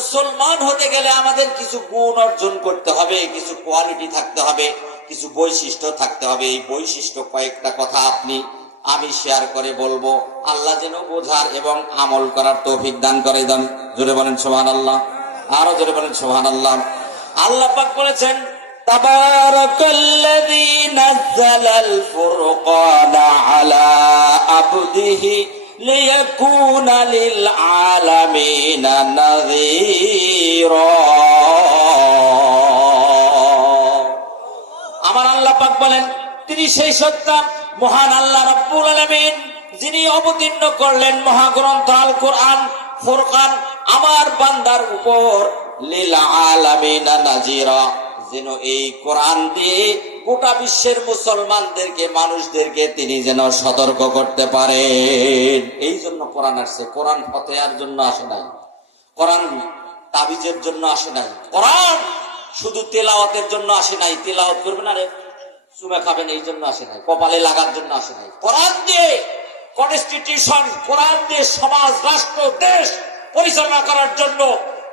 মুসলমান হতে গেলে আমাদের কিছু গুণ অর্জন করতে হবে, কিছু কোয়ালিটি থাকতে হবে, কিছু বৈশিষ্ট্য থাকতে হবে। এই বৈশিষ্ট্য কয়েকটা কথা আমি শেয়ার করে বলবো, আল্লাহ যেন বোঝার এবং আমল করার তৌফিক দান করে দেন। জোরে বলেন সুবহানাল্লাহ, আরো জোরে বলেন সুবহানাল্লাহ। আল্লাহ পাক বলেছেন, তাবারাকাল্লাযী নাযালাল ফুরকানা আলা আবদিহি লিয়াকুনা লিল আলামিনা নাযীরা। আমার আল্লাহ পাক বলেন, তিনি সেই সত্তা মহান আল্লাহ রাব্বুল আলামিন, যিনি অবতীর্ণ করলেন মহাগ্রন্থ আল কোরআন ফুরকান আমার বান্দার উপর, লিল আলামিনা নাযীরা, যেন এই কোরআন দিয়ে গোটা বিশ্বের মুসলমানদেরকে, মানুষদেরকে তিনি যেন সতর্ক করতে পারেন। এই জন্য কোরআন আসছে। কোরআন ফতোয়ার জন্য আসে নাই, কোরআন তাবিজের জন্য আসে নাই, কোরআন শুধু তেলাওয়াতের জন্য আসে নাই। তেলাওয়াত করবেন আরে চুমে খাবেন এই জন্য আসে নাই, কপালে লাগার জন্য আসে নাই। কোরআন দিয়ে কনস্টিটিউশন, কোরআন দিয়ে সমাজ, রাষ্ট্র, দেশ পরিচালনা করার জন্য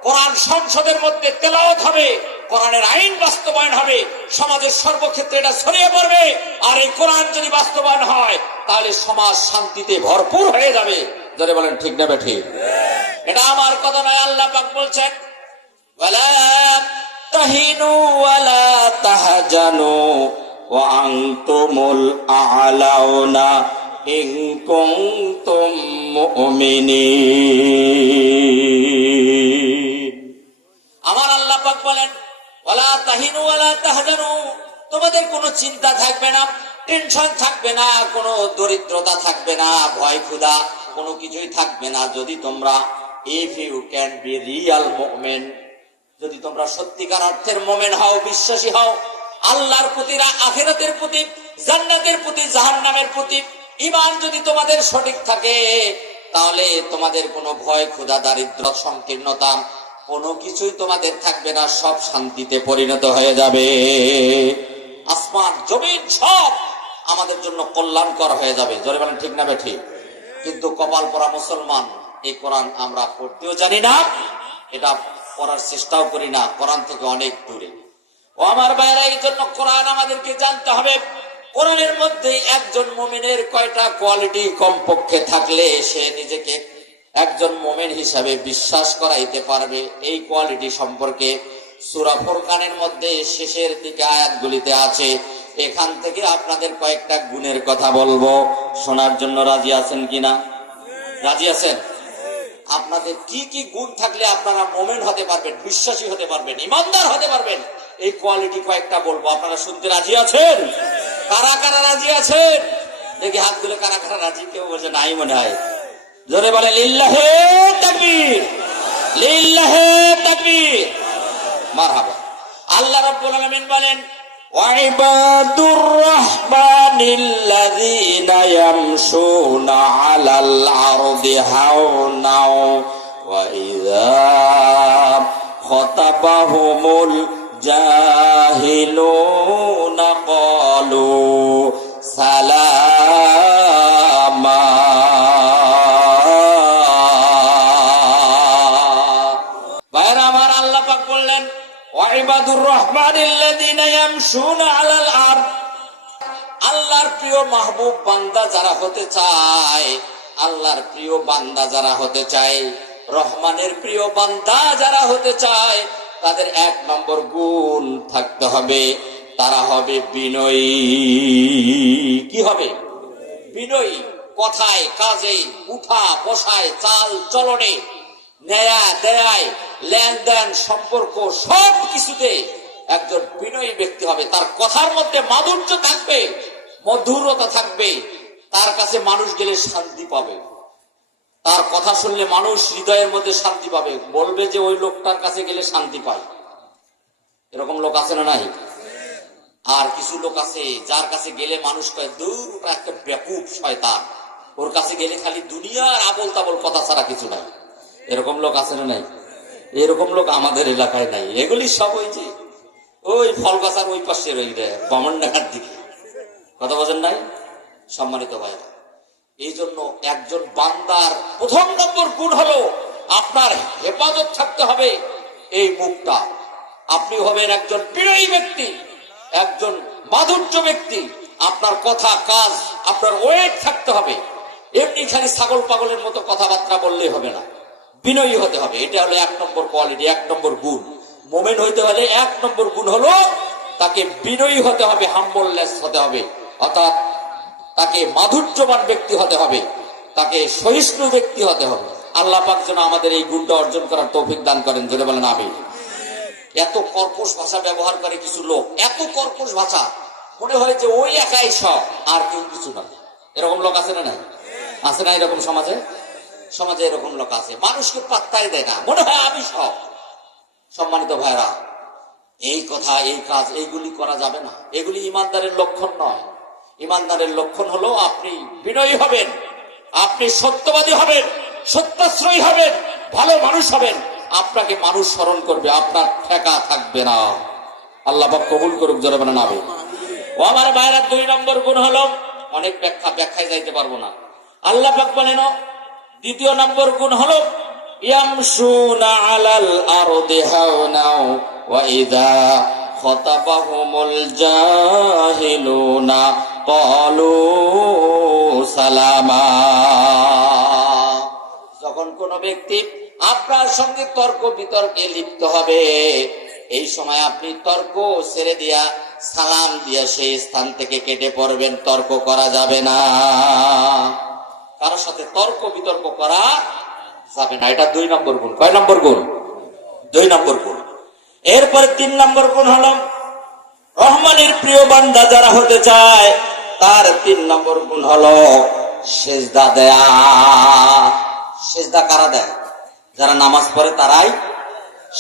কোরআন সংসদের মধ্যে তেলাওয়াত হবে, কোরআনের আইন বাস্তবায়ন হবে, সমাজের সর্বক্ষেত্রে এটা ছড়িয়ে পড়বে। আর এই কোরআন যদি বাস্তবায়ন হয় তাহলে সমাজ শান্তিতে ভরপুর হয়ে যাবে। যারা বলেন ঠিক না বেঠিক? এটা আমার কথা নয়, আল্লাহ পাক বলছেন, ওয়ালা তাহিনু ওয়ালা তাহজানু ওয়া আনতুমুল আ'লাউনা ইন কুনতুম মুমিনিন। আমার আল্লাহ পাক বলেন, ওয়ালা তাহিনু ওয়ালা তাহজানু, তোমাদের কোনো চিন্তা থাকবে না, টেনশন থাকবে না, কোনো দরিদ্রতা থাকবে না, ভয় ক্ষুধা কোনো কিছুই থাকবে না। যদি তোমরা, if you can be real মুমিন, যদি তোমরা সত্যিকার অর্থের মুমিন হও, বিশ্বাসী হও, আল্লাহর প্রতি, আখিরাতের প্রতি, জান্নাতের প্রতি, জাহান্নামের প্রতি ঈমান যদি তোমাদের সঠিক থাকে, তাহলে তোমাদের কোনো ভয় ক্ষুধা দারিদ্র সংকীর্ণতা কোনো কিছুই তোমাদের থাকবে না, সব শান্তিতে পরিণত হয়ে যাবে। আসমান জমিন সব আমাদের জন্য কল্যাণকর হয়ে যাবে। জোরে বলেন ঠিক না বেঠিক? কিন্তু কপাল পরা মুসলমান, এই কোরআন আমরা পড়তেও জানি না, এটা পড়ার চেষ্টাও করি না, কোরআন থেকে অনেক দূরে। ও আমার ভাইরা, এই জন্য কোরআন আমাদেরকে জানতে হবে। কোরআনের মধ্যে একজন মুমিনের কয়টা কোয়ালিটি কমপক্ষে থাকলে সে নিজেকে একজন মুমিন হিসাবে বিশ্বাস করাইতে পারবে, এই কোয়ালিটি সম্পর্কে সূরা ফুরকানের মধ্যে শেষের দিকে আয়াতগুলিতে আছে। এখান থেকে আপনাদের কয়েকটা গুণের কথা বলবো, শোনার জন্য রাজি আছেন কিনা? রাজি আছেন? আপনাদের কি কি গুণ থাকলে আপনারা মুমিন হতে পারবেন, বিশ্বাসী হতে পারবেন, ইমানদার হতে পারবেন, এই কোয়ালিটি কয়েকটা বলবো। আপনারা শুনতে রাজি আছেন? কারা কারা রাজি আছেন দেখি হাত তুলে। কারা কারা রাজি? কেউ বলছে নাই মনে হয়। জোরে বলে লিল্লাহে তাকবীর, লিল্লাহে তাকবীর, মারহাবা। আল্লাহ রাব্বুল আলামিন বলেন, ওয়াইবাদুর রাহমানিল্লাযীনা ইয়ামশুনা আলাল আরদি হাওনা ওয়া ইযা খাতাবাহুমুল জাহিলুনা ক্বালু সালামা। ভাইরা আমার, আল্লাহ পাক বললেন, ওয়াইবাদুর রাহমানিল্লাযীনা ইয়ামশুনা আলাল আরদ, আল্লাহর প্রিয় মাহবুব বান্দা যারা হতে চায়, আল্লাহর প্রিয় বান্দা যারা হতে চায়, রহমানের প্রিয় বান্দা যারা হতে চায়, তাদের এক নম্বর গুণ থাকতে হবে, তারা হবে বিনয়ী। কি হবে? বিনয়ী। কথায়, কাজে, উঠা বসায়, চাল চলনে, নেয়া দেয়ায়, লেনদেন, সম্পর্ক, সব কিছুতে একজন বিনয়ী ব্যক্তি হবে। তার কথার মধ্যে মাধুর্য থাকবে, মধুরতা থাকবে, তার কাছে মানুষ গেলে শান্তি পাবে, তার কথা শুনলে মানুষ হৃদয়ের মধ্যে শান্তি পাবে, বলবে যে ওই লোকটার কাছে গেলে শান্তি পায়। এরকম লোক আছে না নাই? আর কিছু লোক আছে যার কাছে গেলে মানুষ কয় দূর, একটা বেকুব শয়তান, ওর কাছে গেলে খালি দুনিয়ার আবল তাবল কথা ছাড়া কিছু নাই। এরকম লোক আছে না নাই? এরকম লোক আমাদের এলাকায় নাই। এগুলি সব ওই যে ওই ফলগাছার ওই পাশের ওই বামনডাঙ্গার দিকে, কথা বোঝেন নাই? সম্মানিত ভাইরা, এই জন্য একজন বান্দার প্রথম নম্বর গুণ হলো আপনার হেফাজত থাকতে হবে এই মুখটা। আপনি হবেন একজন বিনয়ী ব্যক্তি, একজন মাধুর্য ব্যক্তি। আপনার কথা কাজ, আপনার ওয়েট থাকতে হবে। এমনি খালি ছাগল পাগলের মতো কথাবার্তা বললেই হবে না, বিনয়ী হতে হবে। এটা হলো 1 নম্বর কোয়ালিটি, 1 নম্বর গুণ। মোমেন হইতে হলে 1 নম্বর গুণ হলো তাকে বিনয়ী হতে হবে, হাম্বলনেস হতে হবে, অর্থাৎ তাকে মাধুর্যবান ব্যক্তি হতে হবে, তাকে সহিষ্ণু ব্যক্তি হতে হবে। আল্লাহ পাক যেন আমাদের এই গুণটা অর্জন করার তৌফিক দান করেন, যদি বলেন আমিন। এত কর্কশ ভাষা ব্যবহার করে কিছু লোক, এত কর্কশ ভাষা, মনে হয় যে ওই একাই সব, আর কেউ কিছু না। এরকম লোক আছে না নাই? আছে না এরকম সমাজে? সমাজে এরকম লোক আছে, মানুষকে পাত্তাই দেয় না, মনে হয় আমি সব। সম্মানিত ভাইরা, এই কথা, এই কাজ, এইগুলি করা যাবে না। এগুলি ইমানদারের লক্ষণ নয়। ইমানদারের লক্ষণ হলো আপনি বিনয়ী হবেন, আপনি সত্যবাদী হবেন, সত্যাশ্রয়ী হবেন, ভালো মানুষ হবেন। আপনাকে মানুষ স্মরণ করবে, আপনার ঠেকা থাকবে না। আল্লাহ পাক কবুল করুক, জোরে বলেন আমিন। ও আমার ভাইরা, 2 নম্বর গুণ হলো, অনেক ব্যাখ্যায় যাইতে পারবো না। আল্লাহ পাক বলেন 2 নম্বর গুণ হলো ইয়ামশুনা আলাল আরদি হাওনা ওয়া ইযা খাতাবাহুমুল জাহিলুনা ক্বালু সালামা। যখন কোন ব্যক্তি আপনার সঙ্গে তর্ক বিতর্কে লিপ্ত হবে, এই সময় আপনি তর্ক ছেড়ে দিয়া, সালাম দিয়া সেই স্থান থেকে কেটে পড়বেন। তর্ক করা যাবে না, কারোর সাথে তর্ক বিতর্ক করা যাবে না। এটা 2 নম্বর গুণ। কয় নম্বর গুণ? 2 নম্বর গুণ। এরপরে 3 নম্বর গুণ হলো রহমানের প্রিয় বান্দা যারা হতে চায়, তার 3 নম্বর গুণ হলো সিজদা দেয়া। সিজদা কারা দেয়? যারা নামাজ পড়ে তারাই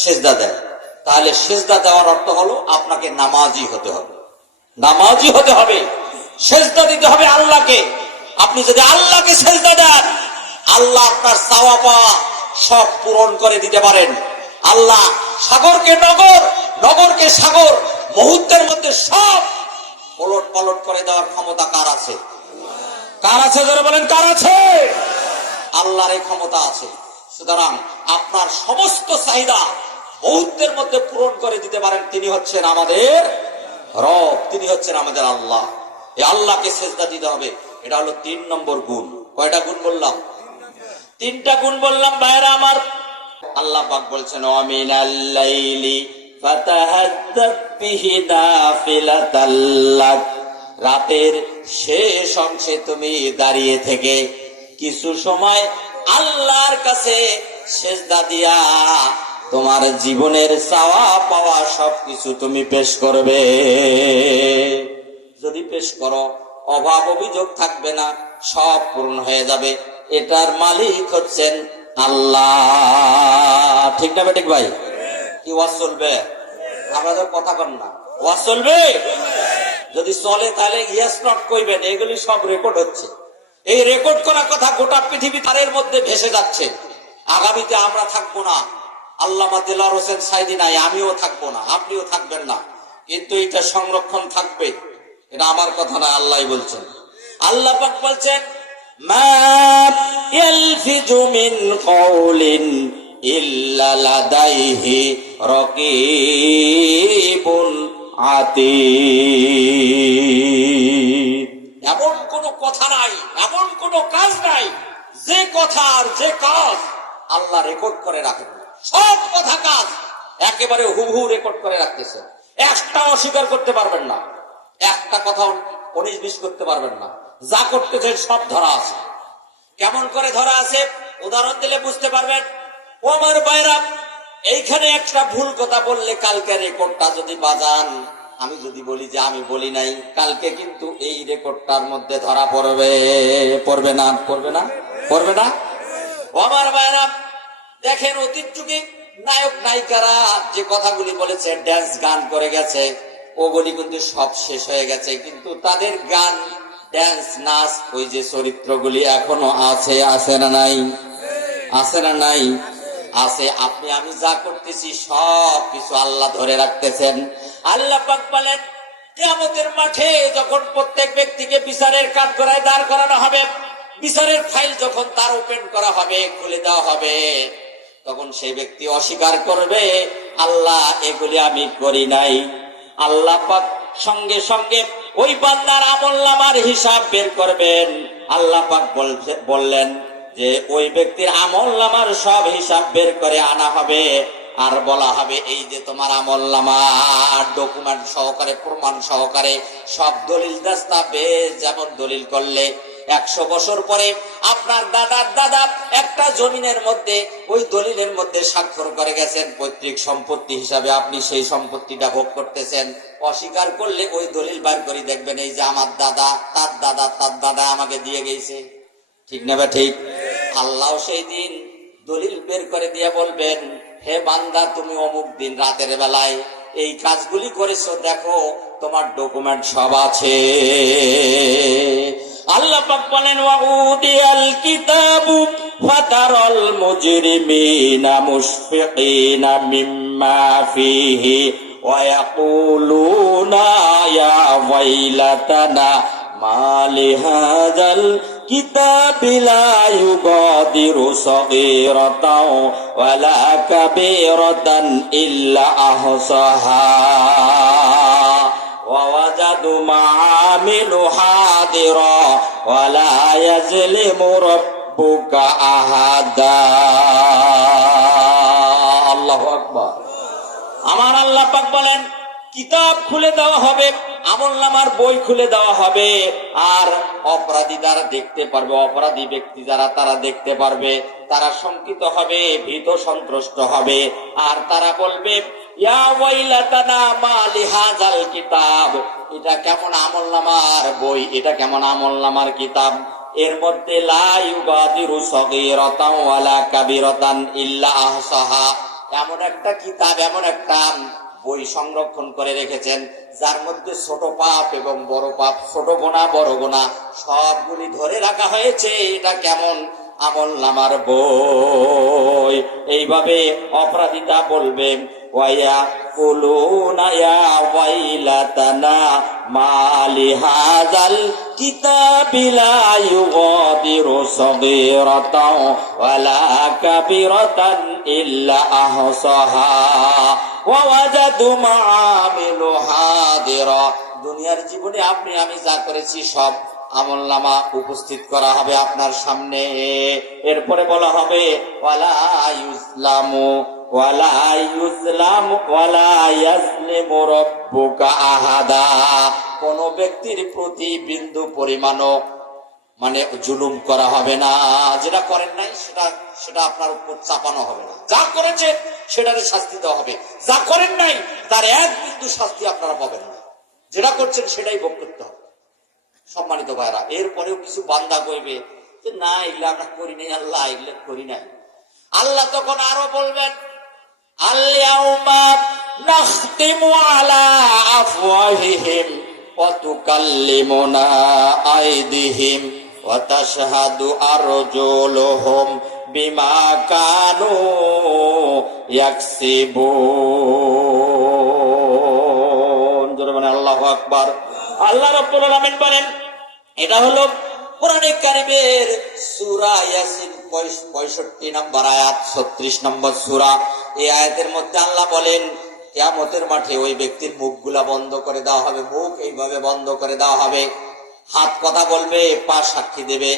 সিজদা দেয়। তাহলে সিজদা দেওয়ার অর্থ হলো আপনাকে নামাজি হতে হবে, নামাজি হতে হবে, সিজদা দিতে হবে আল্লাহকে। আপনি যদি আল্লাহকে সিজদা দেন, আল্লাহ আপনার চাওয়া পাওয়া সব পূরণ করে দিতে পারেন। আল্লাহ সাগরকে নগর, নগরকে সাগর, মুহূর্তের মধ্যে সব ওলট পালট করে দেওয়ার ক্ষমতা কার আছে? কার আছে? যারা বলেন কার আছে? আল্লাহর এই ক্ষমতা আছে। সুতরাং আপনার সমস্ত চাহিদা মুহূর্তের মধ্যে পূরণ করে দিতে পারেন। তিনি হচ্ছেন আমাদের রব, তিনি হচ্ছেন আমাদের আল্লাহ। এই আল্লাহকে সিজদা দিতে হবে। এটা হলো 3 নম্বর গুণ। কয়টা গুণ বললাম? 3টা গুণ বললাম ভাইরা আমার। আল্লাহ পাক বলছেন ওয়ামিনাল লাইলি ফাতাহাদ্দাব বিহি নাফিলাতাল লাক। রাতের শেষ অংশে তুমি দাঁড়িয়ে থেকে কিছু সময় আল্লাহর কাছে সিজদা দিয়া তোমার জীবনের চাওয়া পাওয়া সবকিছু তুমি পেশ করবে। যদি পেশ করো, অভাব অভিযোগ থাকবে না, সব পূর্ণ হয়ে যাবে। এটার মালিক হচ্ছেন আল্লাহ। ঠিক না বেঠিক ভাই? কি ওয়াজ চলবে? আপনাদের কথা কন না, ওয়াজ চলবে? যদি চলে তাহলে ইয়েস নট কইবেন। এগুলি সব রেকর্ড হচ্ছে। এই রেকর্ড করা কথা গোটা পৃথিবী তারের মধ্যে ভেসে যাচ্ছে। আগামীতে আমরা থাকবো না, আল্লামা দেলোয়ার হোসেন সাইদি নাই, আমিও থাকবো না, আপনিও থাকবেন না, কিন্তু এটা সংরক্ষণ থাকবে। এটা আমার কথা না, আল্লাহ বলছেন। আল্লাহ পাক বলছেন মা ইয়ালফিজু মিন কাউলিন ইল্লা লাদাইহি রাকীবুন আতীদ। এমন কোন কথা নাই, এমন কোন কাজ নাই যে কথা আর যে কাজ আল্লাহ রেকর্ড করে রাখেন। সব কথা কাজ একেবারে হুবহু রেকর্ড করে রাখতেছে। একটা অস্বীকার করতে পারবেন না, একটা কথা 19-20 করতে পারবেন না। যা করতেছেন সব ধরা আছে। কেমন করে ধরা আছে উদাহরণ দিলে বুঝতে পারবেন। ও আমার ভাইরা, এইখানে একটা ভুল কথা বললে কালকে রেকর্ডটা যদি বাজান, আমি যদি বলি যে আমি বলি নাই, কালকে কিন্তু এই রেকর্ডটার মধ্যে ধরা পড়বে। পড়বে না? পড়বে না? পড়বে না? ও আমার ভাইরা, দেখেন অতীত যুগে নায়ক নায়িকারা যে কথাগুলি বলেছে, ড্যান্স গান করে গেছে, ওগুলি কিন্তু সব শেষ হয়ে গেছে। কিন্তু তাদের গান, ড্যান্স, নাচ, ওই যে চরিত্রগুলি এখনো আছে। আছে না নাই? আছে না নাই? আছে। আপনি আমি যা করতেছি সব কিছু আল্লাহ ধরে রাখতেছেন। আল্লাহ পাক বলেন কিয়ামতের মাঠে যখন প্রত্যেক ব্যক্তিকে বিচারের কাঠগড়ায় দাঁড় করানো হবে, বিচারের ফাইল যখন তার ওপেন করা হবে, খুলে দেওয়া হবে, তখন সেই ব্যক্তি অস্বীকার করবে, আল্লাহ এগুলি আমি করি নাই। আল্লাহ পাক সঙ্গে সঙ্গে ওই বান্দার আমলনামার হিসাব বের করবেন। আল্লাহ পাক বললেন যে ওই ব্যক্তির আমলনামার সব হিসাব বের করে আনা হবে, আর বলা হবে এই যে তোমার আমলনামা ডকুমেন্ট সহকারে, প্রমাণ সহকারে সব দলিল দস্তাবেজ যেমন দলিল করলে 100 বছর পরে আপনার দাদার দাদা একটা জমিনের মধ্যে ওই দলিলের মধ্যে স্বাক্ষর করে গেছেন, পৈতৃক সম্পত্তি হিসাবে আপনি সেই সম্পত্তিটা ভোগ করতেছেন। অস্বীকার করলে ওই দলিল বার করে দেখবেন এই যে আমার দাদা তার দাদা তার দাদা আমাকে দিয়ে গেছে। ঠিক না বা ঠিক? আল্লাহ সেই দিন দলিল বের করে দিয়ে বলবেন, হে বান্দা তুমি অমুক দিন রাতের বেলায় এই কাজগুলি করেছো, দেখো তোমার ডকুমেন্ট সব আছে। আল্লাহ পাক বলেন ওয়াউদিয়াল কিতাবু ফাতারাল মুজরিমিনা মুশফিকিনা মিম্মা ফিহি ওয়া ইয়াকুলুনা ইয়া ওয়াইলাতানা মা লিহাযাল কিতাবি লা ইউগাদিরু সাগীরাতাও ওয়ালা কাবীরাতান ইল্লা আহসাহা ওয়া ওয়াজাদু মা আমিলু হাদিরা ওয়ালা ইয়াজলিমু রাব্বুকা আহাদা। আল্লাহু আকবার। আমার আল্লাহ পাক বলেন কিতাব খুলে দেওয়া হবে, আমলনামার বই খুলে দেওয়া হবে, আর অপরাধী যারা দেখতে পারবে, অপরাধী ব্যক্তি যারা তারা দেখতে পারবে, তারা শঙ্কিত হবে, ভীত সন্ত্রস্ত হবে, আর তারা বলবে ইয়া ওয়াইলাতানা মা লিহাযাল কিতাব, এটা কেমন আমলনামার বই, এটা কেমন আমলনামার কিতাব, এর মধ্যে লা ইউগাদিরু সাগীরাতান ওয়ালা কাবীরাতান ইল্লা আহসাহা, এমন একটা কিতাব, এমন একটা বই সংরক্ষণ করে রেখেছেন যার মধ্যে ছোট পাপ এবং বড় পাপ, ছোট গোনা বড় গোনা সবগুলি ধরে রাখা হয়েছে। এটা কেমন আমলনামার বই। এইভাবে অপরাধীরা বলবে ওয়ায়াকুলুনা ইয়া ওয়াইলাতানা মা লিহাযাল কিতাবি লা ইউগাদিরু সাগীরাতাও ওয়ালা কাবীরাতান ইল্লা আহসাহা ওয়া ওয়াজাদু মা আমিলু হাদিরা। দুনিয়ার জীবনে আপনি আমি যা করেছি সব আমলনামা উপস্থিত করা হবে আপনার সামনে। এরপরে বলা হবে ওয়ালা ইউজলামু ওয়ালা ইউজলামু ওয়ালা ইয়াজলিমু রাব্বুকা আহাদা, কোন ব্যক্তির প্রতি বিন্দু পরিমাণও মানে জুলুম করা হবে না। যেটা করেন নাই সেটা আপনার উপর চাপানো হবে না। যা করেছেন সেটার শাস্তি দেওয়া হবে, যা করেন নাই তার এক বিন্দু শাস্তি আপনারা পাবেন না। যেটা করছেন সেটাই ভোগ করতে হবে। সম্মানিত ভাইরা, এরপরেও কিছু বান্দা কইবে যে না এগুলা আমরা করি নাই, আল্লাহ এগুলো করি নাই। আল্লাহ তখন আরো বলবেন আল-ইয়াউমা নাখতিমু আলা আফওয়াহিহিম ওয়া তুকাল্লিমুনা আইদিহিম ওয়া তাশহাদু আরজুলুহুম বিমা কানু ইয়াকসিবুন। জোরে বলেন আল্লাহু আকবার। আল্লাহ রাব্বুল আলামিন বলেন, এটা হলো কোরআনে কারীমের সূরা ইয়াসিন 65 নম্বর আয়াত, 36 নম্বর সূরা। এই আয়াতের মধ্যে আল্লাহ বলেন কিয়ামতের মাঠে ওই ব্যক্তির মুখগুলা বন্ধ করে দেওয়া হবে, মুখ এইভাবে বন্ধ করে দেওয়া হবে, হাত কথা বলবে, পা সাক্ষী দেবে।